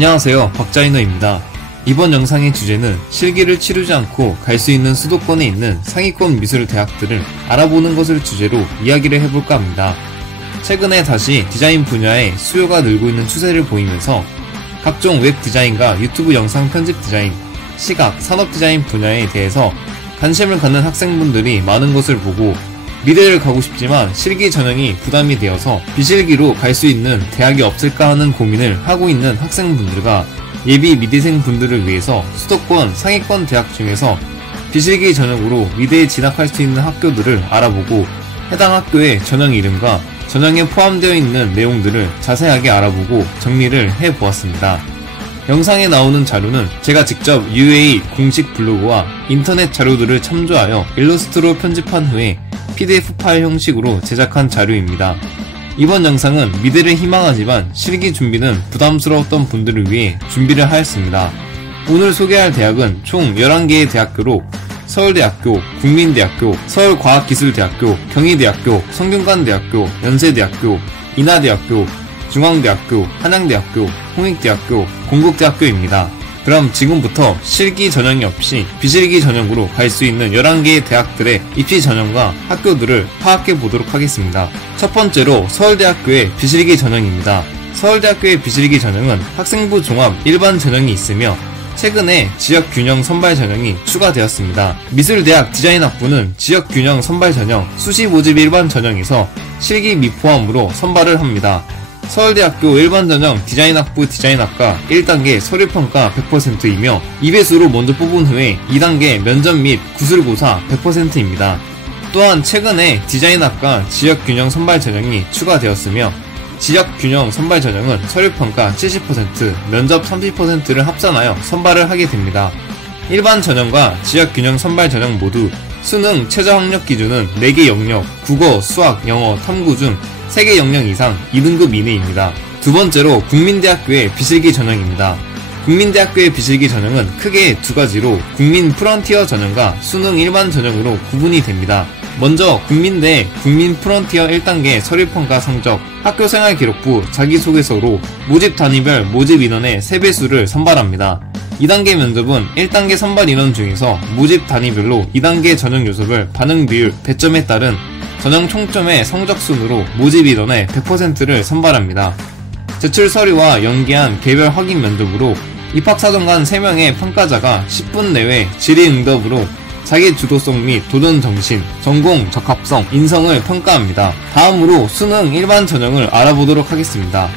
안녕하세요, 박자이너입니다. 이번 영상의 주제는 실기를 치르지 않고 갈 수 있는 수도권에 있는 상위권 미술대학들을 알아보는 것을 주제로 이야기를 해볼까 합니다. 최근에 다시 디자인 분야에 수요가 늘고 있는 추세를 보이면서 각종 웹 디자인과 유튜브 영상 편집 디자인, 시각, 산업 디자인 분야에 대해서 관심을 갖는 학생분들이 많은 것을 보고 미대를 가고 싶지만 실기 전형이 부담이 되어서 비실기로 갈 수 있는 대학이 없을까 하는 고민을 하고 있는 학생분들과 예비 미대생 분들을 위해서 수도권 상위권 대학 중에서 비실기 전형으로 미대에 진학할 수 있는 학교들을 알아보고 해당 학교의 전형 이름과 전형에 포함되어 있는 내용들을 자세하게 알아보고 정리를 해보았습니다. 영상에 나오는 자료는 제가 직접 UA 공식 블로그와 인터넷 자료들을 참조하여 일러스트로 편집한 후에 PDF 파일 형식으로 제작한 자료입니다. 이번 영상은 미대를 희망하지만 실기 준비는 부담스러웠던 분들을 위해 준비를 하였습니다. 오늘 소개할 대학은 총 11개의 대학교로 서울대학교, 국민대학교, 서울과학기술대학교, 경희대학교, 성균관대학교, 연세대학교, 인하대학교, 중앙대학교, 한양대학교, 홍익대학교, 건국대학교입니다. 그럼 지금부터 실기 전형이 없이 비실기 전형으로 갈 수 있는 11개의 대학들의 입시 전형과 학교들을 파악해 보도록 하겠습니다. 첫 번째로 서울대학교의 비실기 전형입니다. 서울대학교의 비실기 전형은 학생부 종합 일반 전형이 있으며 최근에 지역균형 선발 전형이 추가되었습니다. 미술대학 디자인학부는 지역균형 선발 전형, 수시 모집 일반 전형에서 실기 미포함으로 선발을 합니다. 서울대학교 일반전형 디자인학부 디자인학과 1단계 서류평가 100%이며 2배수로 먼저 뽑은 후에 2단계 면접 및 구술고사 100%입니다. 또한 최근에 디자인학과 지역균형 선발 전형이 추가되었으며 지역균형 선발 전형은 서류평가 70%, 면접 30%를 합산하여 선발을 하게 됩니다. 일반 전형과 지역균형 선발 전형 모두 수능 최저 학력 기준은 4개 영역, 국어, 수학, 영어, 탐구 중 3개 영역 이상 2등급 이내입니다. 두 번째로 국민대학교의 비실기 전형입니다. 국민대학교의 비실기 전형은 크게 두 가지로 국민 프런티어 전형과 수능 일반 전형으로 구분이 됩니다. 먼저 국민대 국민 프런티어 1단계 서류평가 성적, 학교생활기록부, 자기소개서로 모집 단위별 모집 인원의 3배수를 선발합니다. 2단계 면접은 1단계 선발 인원 중에서 모집 단위별로 2단계 전형 요소별 반응 비율, 배점에 따른 전형 총점의 성적 순으로 모집 인원의 100%를 선발합니다. 제출 서류와 연계한 개별 확인 면접으로 입학사정관 3명의 평가자가 10분 내외 질의응답으로 자기 주도성 및 도전 정신, 전공 적합성, 인성을 평가합니다. 다음으로 수능 일반 전형을 알아보도록 하겠습니다.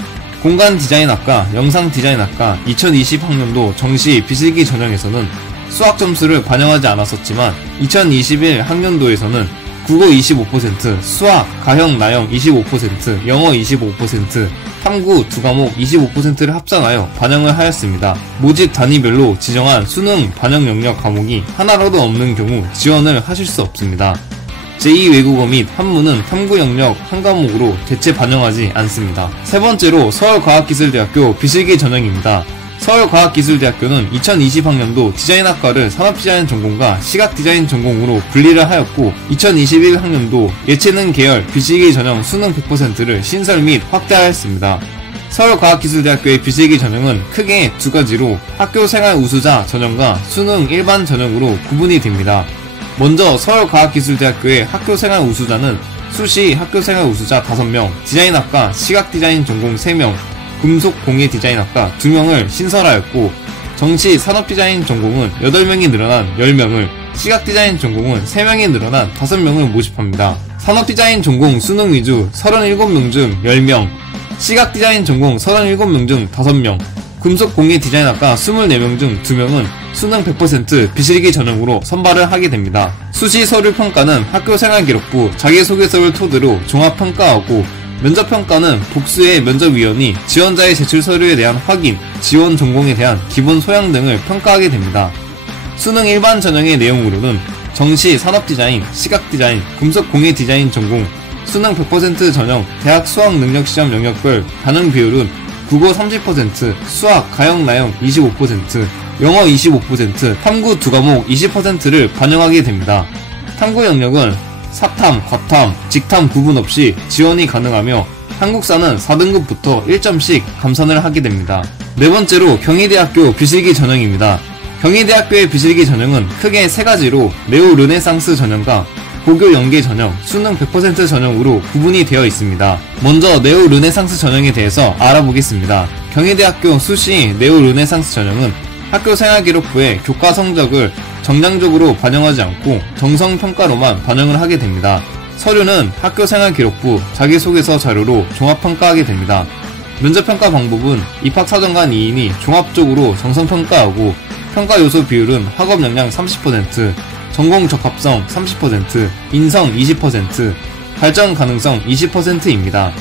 공간 디자인학과, 영상 디자인학과 2020학년도 정시 비실기 전형에서는 수학 점수를 반영하지 않았었지만 2021 학년도에서는 국어 25%, 수학, 가형, 나형 25%, 영어 25%, 탐구 두 과목 25%를 합산하여 반영을 하였습니다. 모집 단위별로 지정한 수능 반영 영역 과목이 하나라도 없는 경우 지원을 하실 수 없습니다. 제2외국어 및 한문은 탐구 영역 한 과목으로 대체 반영하지 않습니다. 세 번째로 서울과학기술대학교 비실기 전형입니다. 서울과학기술대학교는 2020학년도 디자인학과를 산업디자인 전공과 시각디자인 전공으로 분리를 하였고 2021학년도 예체능 계열 비실기 전형 수능 100%를 신설 및 확대하였습니다. 서울과학기술대학교의 비실기 전형은 크게 두 가지로 학교생활 우수자 전형과 수능 일반 전형으로 구분이 됩니다. 먼저 서울과학기술대학교의 학교생활 우수자는 수시 학교생활 우수자 5명, 디자인학과 시각디자인 전공 3명, 금속공예 디자인학과 2명을 신설하였고 정시 산업디자인 전공은 8명이 늘어난 10명을, 시각디자인 전공은 3명이 늘어난 5명을 모집합니다. 산업디자인 전공 수능 위주 37명 중 10명, 시각디자인 전공 37명 중 5명, 금속공예 디자인학과 24명 중 2명은 수능 100% 비실기 전형으로 선발을 하게 됩니다. 수시 서류평가는 학교생활기록부, 자기소개서를 토대로 종합평가하고 면접평가는 복수의 면접위원이 지원자의 제출 서류에 대한 확인, 지원 전공에 대한 기본 소양 등을 평가하게 됩니다. 수능 일반 전형의 내용으로는 정시 산업디자인, 시각디자인, 금속공예 디자인 전공, 수능 100% 전형, 대학 수학능력시험 영역별 반응 비율은 국어 30%, 수학, 가형, 나형 25%, 영어 25%, 탐구 두 과목 20%를 반영하게 됩니다. 탐구 영역은 사탐, 과탐, 직탐 구분 없이 지원이 가능하며 한국사는 4등급부터 1점씩 감산을 하게 됩니다. 네 번째로 경희대학교 비실기 전형입니다. 경희대학교의 비실기 전형은 크게 세 가지로 네오 르네상스 전형과 고교 연계 전형, 수능 100% 전형으로 구분이 되어 있습니다. 먼저 네오 르네상스 전형에 대해서 알아보겠습니다. 경희대학교 수시 네오 르네상스 전형은 학교 생활기록부에 교과 성적을 정량적으로 반영하지 않고 정성평가로만 반영을 하게 됩니다. 서류는 학교 생활기록부, 자기소개서 자료로 종합평가하게 됩니다. 면접평가 방법은 입학사정관 2인이 종합적으로 정성평가하고 평가 요소 비율은 학업 역량 30%, 전공 적합성 30%, 인성 20%, 발전 가능성 20%입니다.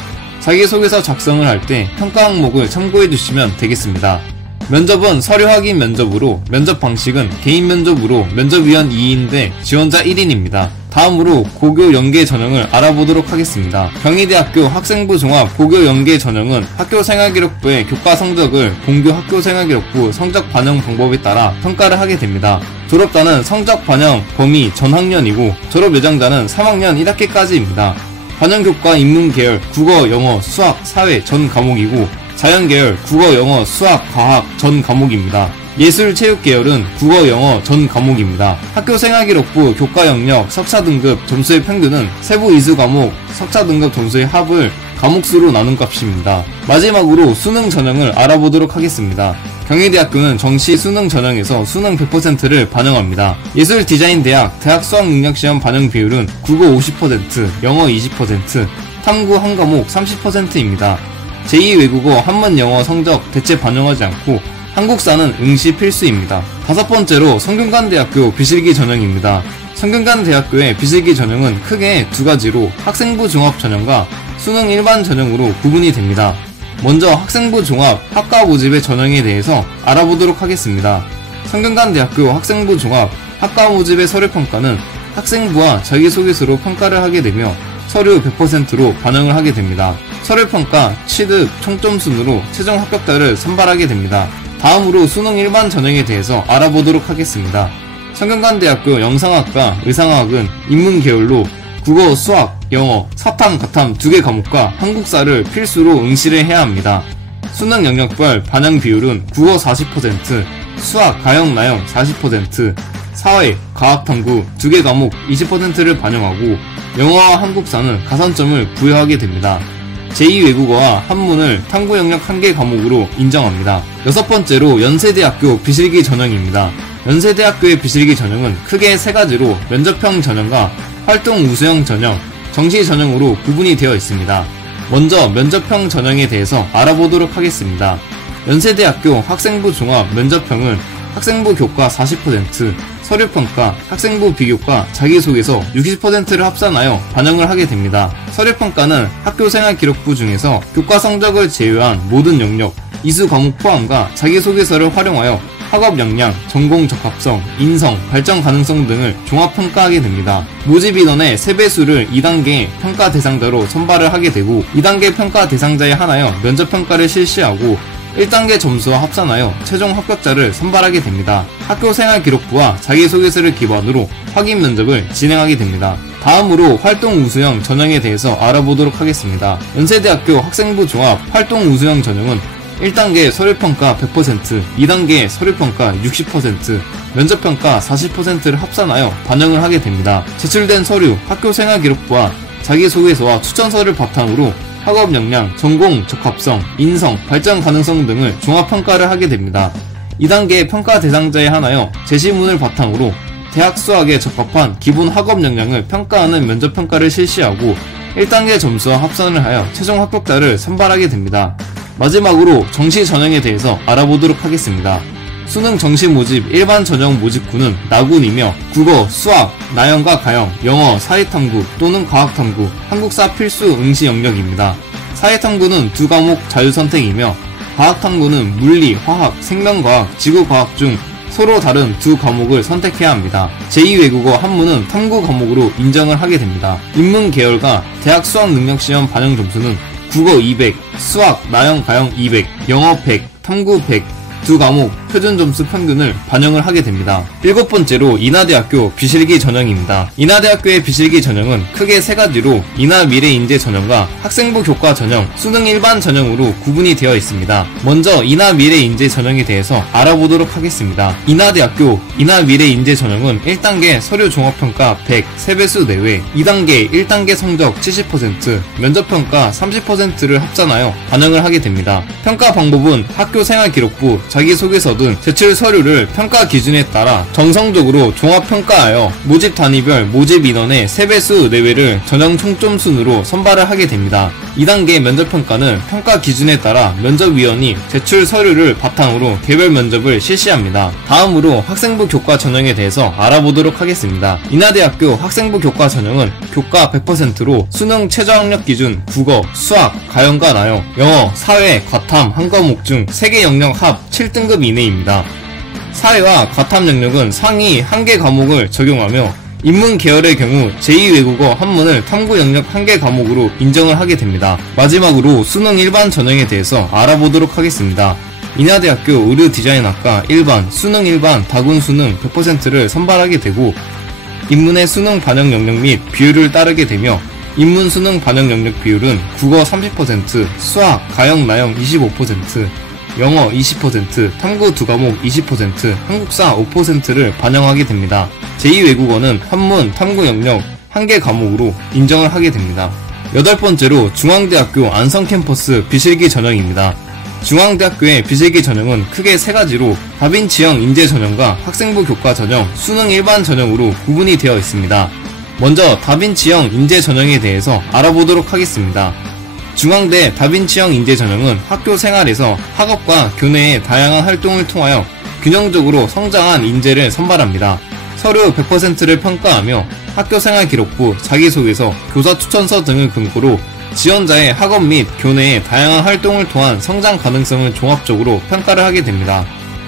자기소개서 작성을 할 때 평가 항목을 참고해 주시면 되겠습니다. 면접은 서류 확인 면접으로, 면접 방식은 개인 면접으로 면접위원 2인 대 지원자 1인입니다. 다음으로 고교 연계 전형을 알아보도록 하겠습니다. 경희대학교 학생부 종합 고교 연계 전형은 학교 생활기록부의 교과 성적을 본교 학교 생활기록부 성적 반영 방법에 따라 평가를 하게 됩니다. 졸업자는 성적 반영 범위 전 학년이고 졸업 예정자는 3학년 1학기까지입니다. 반영 교과 인문 계열 국어, 영어, 수학, 사회 전 과목이고 자연 계열 국어, 영어, 수학, 과학 전 과목입니다. 예술, 체육 계열은 국어, 영어 전 과목입니다. 학교 생활기록부 교과 영역 석차 등급 점수의 평균은 세부 이수 과목 석차 등급 점수의 합을 과목수로 나눈 값입니다. 마지막으로 수능 전형을 알아보도록 하겠습니다. 경희대학교는 정시 수능 전형에서 수능 100%를 반영합니다. 예술디자인대학 대학 수학능력시험 반영 비율은 국어 50%, 영어 20%, 탐구 한 과목 30%입니다. 제2외국어 한문 영어 성적 대체 반영하지 않고 한국사는 응시 필수입니다. 다섯 번째로 성균관대학교 비실기 전형입니다. 성균관대학교의 비실기 전형은 크게 두 가지로 학생부 종합 전형과 수능 일반 전형으로 구분이 됩니다. 먼저 학생부 종합 학과 모집의 전형에 대해서 알아보도록 하겠습니다. 성균관대학교 학생부 종합 학과 모집의 서류평가는 학생부와 자기소개서로 평가를 하게 되며 서류 100%로 반영을 하게 됩니다. 서류평가, 취득, 총점 순으로 최종 합격자를 선발하게 됩니다. 다음으로 수능 일반 전형에 대해서 알아보도록 하겠습니다. 성균관대학교 영상학과 의상학은 인문 계열로 국어, 수학, 영어, 사탐, 가탐 2개 과목과 한국사를 필수로 응시를 해야 합니다. 수능 영역별 반영 비율은 국어 40%, 수학, 가형, 나형 40%, 사회, 과학탐구 2개 과목 20%를 반영하고 영어와 한국사는 가산점을 부여하게 됩니다. 제2외국어와 한문을 탐구 영역 1개 과목으로 인정합니다. 여섯 번째로 연세대학교 비실기 전형입니다. 연세대학교의 비실기 전형은 크게 세 가지로 면접형 전형과 활동 우수형 전형, 정시 전형으로 구분이 되어 있습니다. 먼저 면접형 전형에 대해서 알아보도록 하겠습니다. 연세대학교 학생부 종합 면접형은 학생부 교과 40%, 서류평가, 학생부 비교과, 자기소개서 60%를 합산하여 반영을 하게 됩니다. 서류평가는 학교생활기록부 중에서 교과 성적을 제외한 모든 영역, 이수 과목 포함과 자기소개서를 활용하여 학업 역량, 전공 적합성, 인성, 발전 가능성 등을 종합평가하게 됩니다. 모집 인원의 3배수를 2단계 평가 대상자로 선발을 하게 되고 2단계 평가 대상자에 한하여 면접평가를 실시하고 1단계 점수와 합산하여 최종 합격자를 선발하게 됩니다. 학교생활기록부와 자기소개서를 기반으로 확인 면접을 진행하게 됩니다. 다음으로 활동 우수형 전형에 대해서 알아보도록 하겠습니다. 연세대학교 학생부 종합 활동 우수형 전형은 1단계 서류평가 100%, 2단계 서류평가 60%, 면접평가 40%를 합산하여 반영을 하게 됩니다. 제출된 서류, 학교생활기록부와 자기소개서와 추천서를 바탕으로 학업 역량, 전공 적합성, 인성, 발전 가능성 등을 종합평가를 하게 됩니다. 2단계 평가 대상자에 한하여 제시문을 바탕으로 대학 수학에 적합한 기본 학업 역량을 평가하는 면접평가를 실시하고 1단계 점수와 합산을 하여 최종 합격자를 선발하게 됩니다. 마지막으로 정시 전형에 대해서 알아보도록 하겠습니다. 수능 정시 모집 일반 전형 모집군은 나군이며 국어, 수학, 나형과 가형, 영어, 사회탐구 또는 과학탐구, 한국사 필수 응시 영역입니다. 사회탐구는 2과목 자유선택이며 과학탐구는 물리, 화학, 생명과학, 지구과학 중 서로 다른 2과목을 선택해야 합니다. 제2외국어 한문은 탐구 과목으로 인정을 하게 됩니다. 인문 계열과 대학 수학능력시험 반영 점수는 국어 200, 수학, 나형, 가형 200, 영어 100, 탐구 100, 2과목 표준 점수 평균을 반영을 하게 됩니다. 7번째로 인하대학교 비실기 전형입니다. 인하대학교의 비실기 전형은 크게 세 가지로 인하 미래인재 전형과 학생부 교과 전형, 수능 일반 전형으로 구분이 되어 있습니다. 먼저 인하 미래인재 전형에 대해서 알아보도록 하겠습니다. 인하대학교 인하 미래인재 전형은 1단계 서류 종합평가 100, 세배수 내외, 2단계 1단계 성적 70%, 면접평가 30%를 합산하여 반영을 하게 됩니다. 평가 방법은 학교생활기록부, 자기소개서 등 제출 서류를 평가 기준에 따라 정성적으로 종합평가하여 모집 단위별 모집 인원의 3배수 내외를 전형 총점 순으로 선발을 하게 됩니다. 2단계 면접평가는 평가 기준에 따라 면접위원이 제출 서류를 바탕으로 개별 면접을 실시합니다. 다음으로 학생부 교과 전형에 대해서 알아보도록 하겠습니다. 인하대학교 학생부 교과 전형은 교과 100%로 수능 최저학력 기준 국어, 수학, 가형과 나형, 영어, 사회, 과탐 한 과목 중 3개 영역 합 7등급 이내입니다. 사회와 과탐 영역은 상위 1개 과목을 적용하며 인문 계열의 경우 제2외국어 한문을 탐구 영역 1개 과목으로 인정을 하게 됩니다. 마지막으로 수능 일반 전형에 대해서 알아보도록 하겠습니다. 인하대학교 의료디자인학과 일반, 수능 일반, 다군 수능 100%를 선발하게 되고 인문의 수능 반영 영역 및 비율을 따르게 되며 인문 수능 반영 영역 비율은 국어 30%, 수학, 가형, 나형 25%, 영어 20%, 탐구 2과목 20%, 한국사 5%를 반영하게 됩니다. 제2외국어는 한문, 탐구 영역 1개 과목으로 인정을 하게 됩니다. 8번째로 중앙대학교 안성캠퍼스 비실기 전형입니다. 중앙대학교의 비실기 전형은 크게 세 가지로 다빈치형 인재 전형과 학생부 교과 전형, 수능 일반 전형으로 구분이 되어 있습니다. 먼저 다빈치형 인재 전형에 대해서 알아보도록 하겠습니다. 중앙대 다빈치형 인재 전형은 학교 생활에서 학업과 교내의 다양한 활동을 통하여 균형적으로 성장한 인재를 선발합니다. 서류 100%를 평가하며 학교생활 기록부, 자기소개서, 교사 추천서 등을 근거로 지원자의 학업 및 교내의 다양한 활동을 통한 성장 가능성을 종합적으로 평가를 하게 됩니다.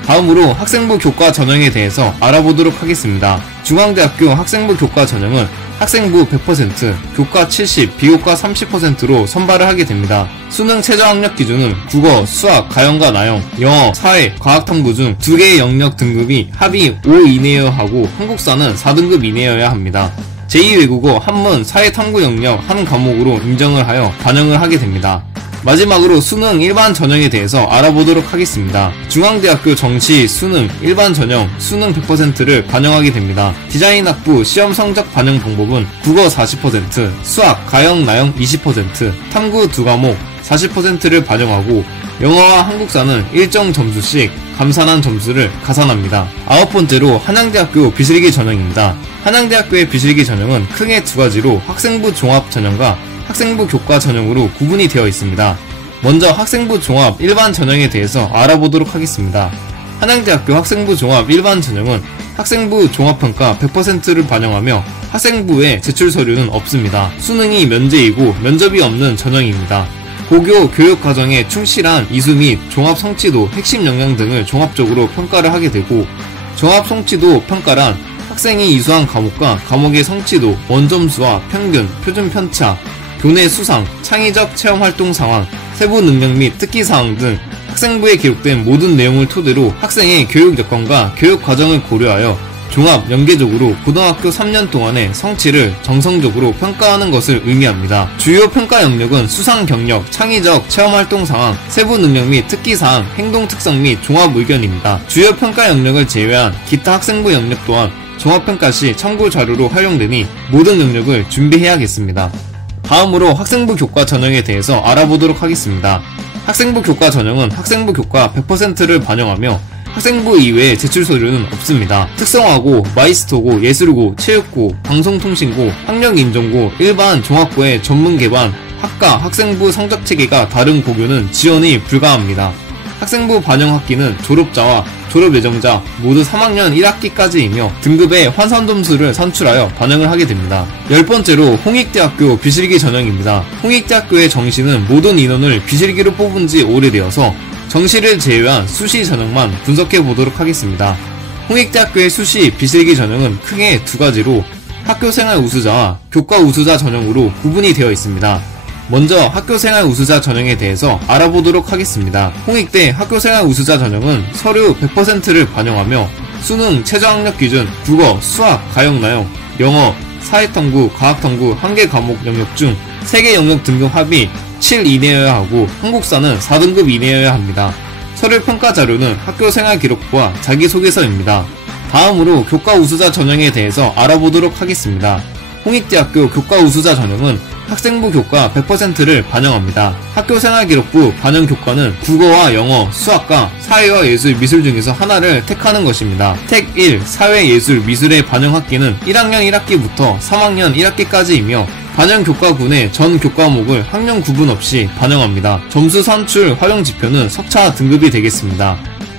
다음으로 학생부 교과 전형에 대해서 알아보도록 하겠습니다. 중앙대학교 학생부 교과 전형은 학생부 100%, 교과 70, 비교과 30%로 선발을 하게 됩니다. 수능 최저학력 기준은 국어, 수학, 가형과 나형, 영어, 사회, 과학탐구 중 2개의 영역 등급이 합이 5 이내여야 하고 한국사는 4등급 이내여야 합니다. 제2외국어, 한문, 사회탐구 영역 한 과목으로 인정을 하여 반영을 하게 됩니다. 마지막으로 수능 일반 전형에 대해서 알아보도록 하겠습니다. 중앙대학교 정시, 수능, 일반 전형, 수능 100%를 반영하게 됩니다. 디자인학부 시험 성적 반영 방법은 국어 40%, 수학, 가형, 나형 20%, 탐구 2과목 40%를 반영하고 영어와 한국사는 일정 점수씩 감산한 점수를 가산합니다. 9번째로 한양대학교 비실기 전형입니다. 한양대학교의 비실기 전형은 크게 2가지로 학생부 종합 전형과 학생부 교과 전형으로 구분이 되어 있습니다. 먼저 학생부 종합 일반 전형에 대해서 알아보도록 하겠습니다. 한양대학교 학생부 종합 일반 전형은 학생부 종합평가 100%를 반영하며 학생부에 제출 서류는 없습니다. 수능이 면제이고 면접이 없는 전형입니다. 고교 교육과정에 충실한 이수 및 종합 성취도, 핵심 역량 등을 종합적으로 평가를 하게 되고 종합 성취도 평가란 학생이 이수한 과목과 과목의 성취도, 원점수와 평균, 표준 편차, 교내 수상, 창의적 체험활동 상황, 세부 능력 및 특기사항 등 학생부에 기록된 모든 내용을 토대로 학생의 교육 여건과 교육 과정을 고려하여 종합, 연계적으로 고등학교 3년 동안의 성취를 정성적으로 평가하는 것을 의미합니다. 주요 평가 영역은 수상 경력, 창의적 체험활동 상황, 세부 능력 및 특기사항, 행동 특성 및 종합 의견입니다. 주요 평가 영역을 제외한 기타 학생부 영역 또한 종합평가 시 참고 자료로 활용되니 모든 영역을 준비해야겠습니다. 다음으로 학생부 교과 전형에 대해서 알아보도록 하겠습니다. 학생부 교과 전형은 학생부 교과 100%를 반영하며 학생부 이외에 제출 서류는 없습니다. 특성화고, 마이스터고, 예술고, 체육고, 방송통신고, 학력인정고, 일반 종합고의 전문개반, 학과, 학생부 성적체계가 다른 고교는 지원이 불가합니다. 학생부 반영 학기는 졸업자와 졸업 예정자 모두 3학년 1학기까지이며 등급의 환산 점수를 산출하여 반영을 하게 됩니다. 10번째로 홍익대학교 비실기 전형입니다. 홍익대학교의 정시는 모든 인원을 비실기로 뽑은 지 오래되어서 정시를 제외한 수시 전형만 분석해 보도록 하겠습니다. 홍익대학교의 수시 비실기 전형은 크게 2가지로 학교생활 우수자와 교과 우수자 전형으로 구분이 되어 있습니다. 먼저 학교생활 우수자 전형에 대해서 알아보도록 하겠습니다. 홍익대 학교생활 우수자 전형은 서류 100%를 반영하며 수능 최저학력 기준 국어, 수학, 가영-나영, 영어, 사회탐구, 과학탐구 1개 과목 영역 중 3개 영역 등급 합이 7 이내여야 하고 한국사는 4등급 이내여야 합니다. 서류 평가 자료는 학교생활 기록부와 자기소개서입니다. 다음으로 교과 우수자 전형에 대해서 알아보도록 하겠습니다. 홍익대학교 교과 우수자 전형은 학생부 교과 100%를 반영합니다. 학교생활 기록부 반영 교과는 국어와 영어, 수학과 사회와 예술, 미술 중에서 하나를 택하는 것입니다. 택 1, 사회, 예술, 미술의 반영 학기는 1학년 1학기부터 3학년 1학기까지이며 반영 교과군의 전 교과목을 학년 구분 없이 반영합니다. 점수 산출 활용 지표는 석차 등급이 되겠습니다.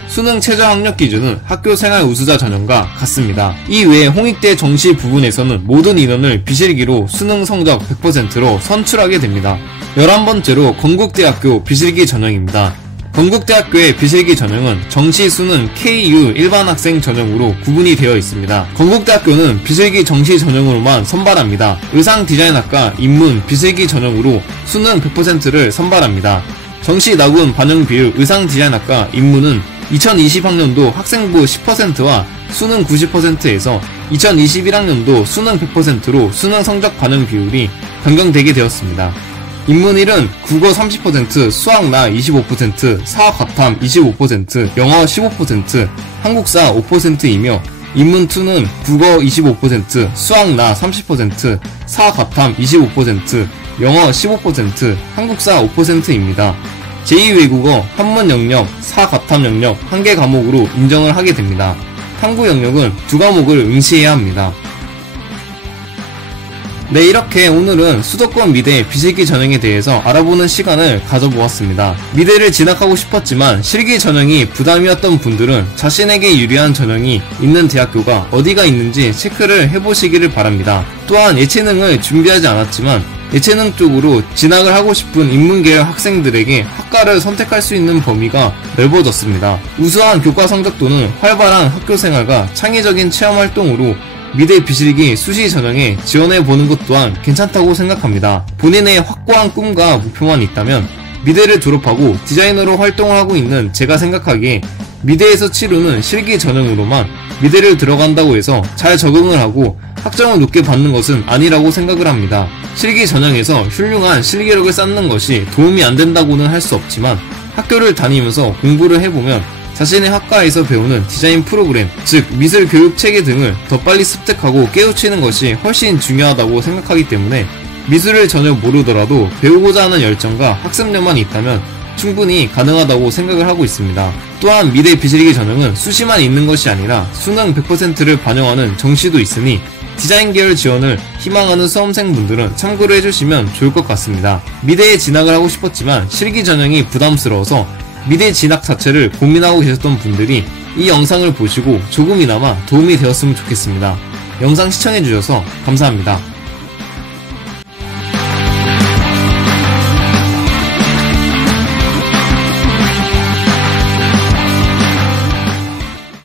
수능 최저 학력 기준은 학교생활 우수자 전형과 같습니다. 이외에 홍익대 정시 부분에서는 모든 인원을 비실기로 수능 성적 100%로 선출하게 됩니다. 11번째로 건국대학교 비실기 전형입니다. 건국대학교의 비실기 전형은 정시 수능 KU 일반 학생 전형으로 구분이 되어 있습니다. 건국대학교는 비실기 정시 전형으로만 선발합니다. 의상 디자인학과 인문 비실기 전형으로 수능 100%를 선발합니다. 정시 나군 반영 비율 의상 디자인학과 인문은 2020학년도 학생부 10%와 수능 90%에서 2021학년도 수능 100%로 수능 성적 반영 비율이 변경되게 되었습니다. 인문 1은 국어 30%, 수학 나 25%, 사학 과탐 25%, 영어 15%, 한국사 5%이며 인문 2는 국어 25%, 수학 나 30%, 사학 과탐 25%, 영어 15%, 한국사 5%입니다. 제2외국어, 한문 영역, 사과탐 영역 1개 과목으로 인정을 하게 됩니다. 탐구 영역은 2과목을 응시해야 합니다. 네, 이렇게 오늘은 수도권 미대 비실기 전형에 대해서 알아보는 시간을 가져보았습니다. 미대를 진학하고 싶었지만 실기 전형이 부담이었던 분들은 자신에게 유리한 전형이 있는 대학교가 어디가 있는지 체크를 해보시기를 바랍니다. 또한 예체능을 준비하지 않았지만 예체능 쪽으로 진학을 하고 싶은 인문계열 학생들에게 학과를 선택할 수 있는 범위가 넓어졌습니다. 우수한 교과 성적도는 활발한 학교생활과 창의적인 체험활동으로 미대 비실기 수시 전형에 지원해보는 것 또한 괜찮다고 생각합니다. 본인의 확고한 꿈과 목표만 있다면 미대를 졸업하고 디자이너로 활동을 하고 있는 제가 생각하기에 미대에서 치르는 실기 전형으로만 미대를 들어간다고 해서 잘 적응을 하고 학점을 높게 받는 것은 아니라고 생각을 합니다. 실기 전형에서 훌륭한 실기력을 쌓는 것이 도움이 안 된다고는 할 수 없지만 학교를 다니면서 공부를 해보면 자신의 학과에서 배우는 디자인 프로그램, 즉 미술 교육 체계 등을 더 빨리 습득하고 깨우치는 것이 훨씬 중요하다고 생각하기 때문에 미술을 전혀 모르더라도 배우고자 하는 열정과 학습력만 있다면 충분히 가능하다고 생각을 하고 있습니다. 또한 미대 비실기 전형은 수시만 있는 것이 아니라 수능 100%를 반영하는 정시도 있으니 디자인 계열 지원을 희망하는 수험생분들은 참고를 해주시면 좋을 것 같습니다. 미대에 진학을 하고 싶었지만 실기 전형이 부담스러워서 미대 진학 자체를 고민하고 계셨던 분들이 이 영상을 보시고 조금이나마 도움이 되었으면 좋겠습니다. 영상 시청해주셔서 감사합니다.